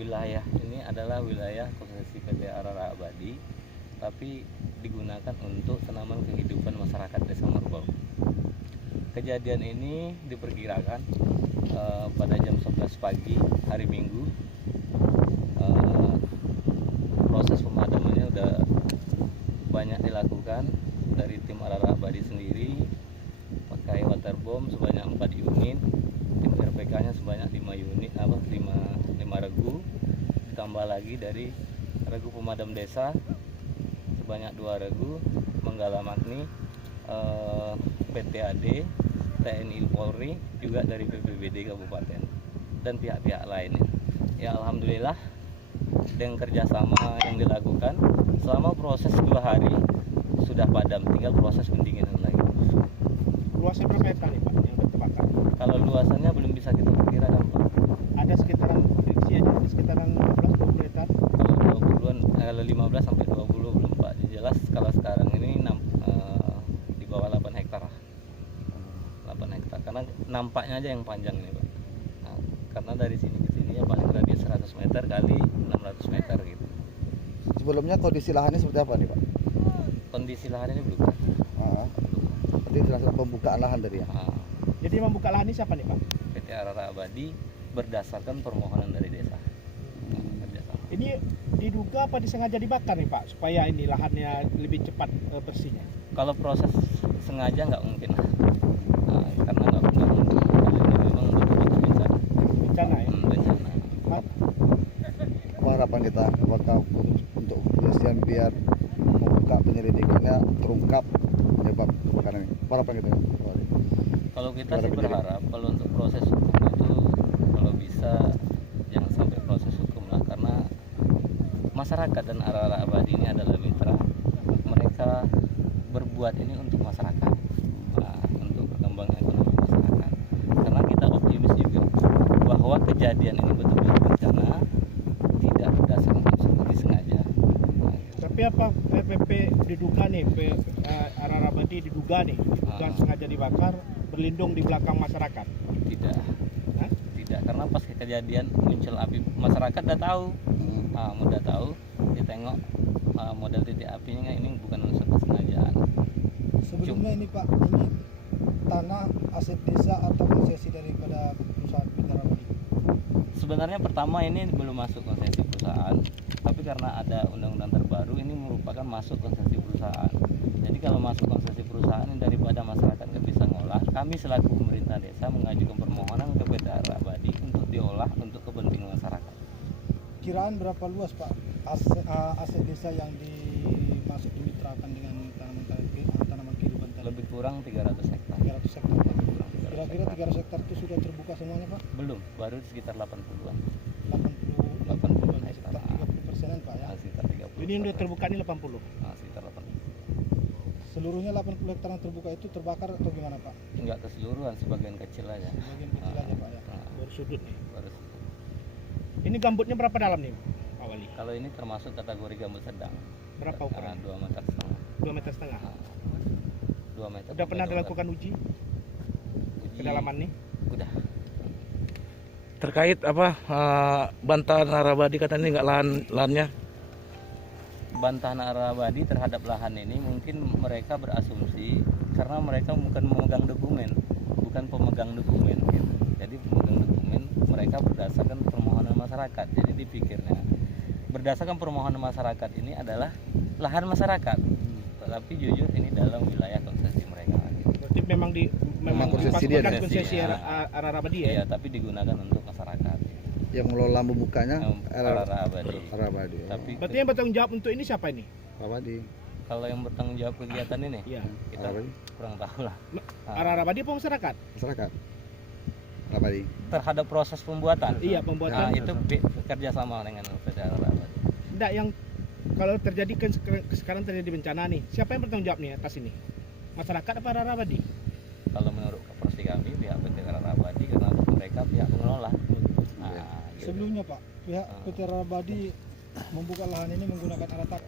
wilayah ini adalah wilayah konsesi PT Arara Abadi, tapi digunakan untuk tanaman kehidupan masyarakat Desa Merbau. Kejadian ini diperkirakan pada jam 11 pagi hari Minggu. Proses pemadamannya udah banyak dilakukan dari tim Arara Abadi sendiri, pakai waterbomb sebanyak 4 unit, tim RPK-nya sebanyak 5 unit, 5 regu, ditambah lagi dari regu pemadam desa sebanyak 2 regu, Manggala Magni, PTAD, TNI Polri, juga dari BPBD Kabupaten dan pihak-pihak lainnya. Ya alhamdulillah dengan kerjasama yang dilakukan selama proses 2 hari sudah padam, tinggal proses pendinginan lagi. Luasnya berapa hektar nih Pak yang terbakar? Kalau luasannya belum bisa kita perkirakan Pak. Ada sekitaran prediksi aja, ada sekitaran 15-20 hektar. Kalau 20-an, kalau 15 sampai 20 belum Pak. Jelas kalau sekarang ini di bawah 8 hektar lah. 8 hektar karena nampaknya aja yang panjang ini Pak. Nah, karena dari sini ke sini ya paling radius 100 meter kali 600 meter gitu. Sebelumnya kondisi lahannya seperti apa nih Pak? Kondisi lahan ini belum. Tadi jelaskan pembukaan lahan tadi ya. Jadi yang membuka lahan ini siapa nih Pak? PT Arara Abadi berdasarkan permohonan dari desa. Kerjasama. Ini diduga apa disengaja dibakar nih Pak supaya ini lahannya lebih cepat bersihnya? Kalau proses sengaja nggak mungkin, karena nggak mungkin. Ini memang betul-betul bencana. Bencana ya? Bencana. Apa harapan kita? Apakah untuk kepolisian biar membuka penyelidikannya terungkap penyebab kebakaran ini? Apa harapan kita? Kalau kita sih berharap kalau untuk proses hukum itu kalau bisa jangan sampai proses hukum lah, karena masyarakat dan Arara Abadi ini adalah mitra. Mereka berbuat ini untuk masyarakat, untuk perkembangan ekonomi masyarakat. Karena kita optimis juga bahwa kejadian ini betul-betul bencana, tidak berdasarkan unsur disengaja. Tapi apa PPP diduga nih, Arara Abadi diduga nih, bukan sengaja dibakar, berlindung di belakang masyarakat? Tidak. Tidak, karena pas kejadian muncul api, masyarakat udah tahu. Udah tahu, ditengok model titik apinya ini bukan unsur kesengajaan. Sebelumnya ini Pak, ini tanah aset desa atau konsesi daripada perusahaan PT Arara Abadi? Sebenarnya pertama ini belum masuk konsesi perusahaan, tapi karena ada undang-undang terbaru ini merupakan masuk konsesi perusahaan. Jadi kalau masuk konsesi perusahaan ini daripada masyarakat nggak bisa ngolah, kami selaku pemerintah desa mengajukan permohonan ke PT Arara Abadi untuk diolah untuk kepentingan masyarakat. Kiraan berapa luas Pak aset desa yang dimasuk dimitrakan dengan tanaman kehidupan tadi? Lebih kurang 300 hektar. 300 hektar Pak. Kurang 300 Kira-kira hektar. 300 hektar itu sudah terbuka semuanya Pak? Belum, baru sekitar 80-an. 80 hektar. sekitar 30%-an Pak ya? Sekitar 30. Ini udah terbuka ini 80. Sekitar 80. Seluruhnya 80 hektar yang terbuka itu terbakar atau gimana Pak? Enggak keseluruhan, sebagian kecil aja. Bagian kecil aja Pak ya? Baru sudut nih. Baru. Ini gambutnya berapa dalam nih Pak Wali? Kalau ini termasuk kategori gambut sedang. Berapa ukuran? 2,5 meter. 2,5 meter. 2 meter. Udah pernah 2 meter. dilakukan uji kedalaman nih? Udah. Terkait bantahan Arara Abadi katanya nggak lahannya. Bantahan Arara Abadi terhadap lahan ini mungkin mereka berasumsi karena mereka bukan pemegang dokumen, gitu. Jadi pemegang dokumen mereka berdasarkan permohonan masyarakat. Jadi dipikirnya berdasarkan permohonan masyarakat ini adalah lahan masyarakat, tetapi jujur ini dalam wilayah konsesi mereka. Berarti memang konsesi dia, konsesi Arara Abadi ya? Iya, tapi digunakan untuk masyarakat. Yang mengelola membukanya Arara Abadi. Arara Abadi. Tapi Berarti yang bertanggung jawab untuk ini siapa ini? Abadi. kalau yang bertanggung jawab kegiatan ini, Iya. kita kurang tahu lah. Arara Abadi apa masyarakat? Masyarakat. Abadi. Terhadap proses pembuatan. Iya, pembuatan. Itu kerjasama dengan PT Arara Abadi. Enggak, yang kalau terjadi sekarang terjadi bencana nih, siapa yang bertanggung jawab nih atas ini? Masyarakat apa Arara Abadi? Kalau menurut versi kami pihak PT Arara Abadi karena mereka pihak pengelola. Gitu. Sebelumnya Pak, pihak PT Arara Abadi membuka lahan ini menggunakan alat apa?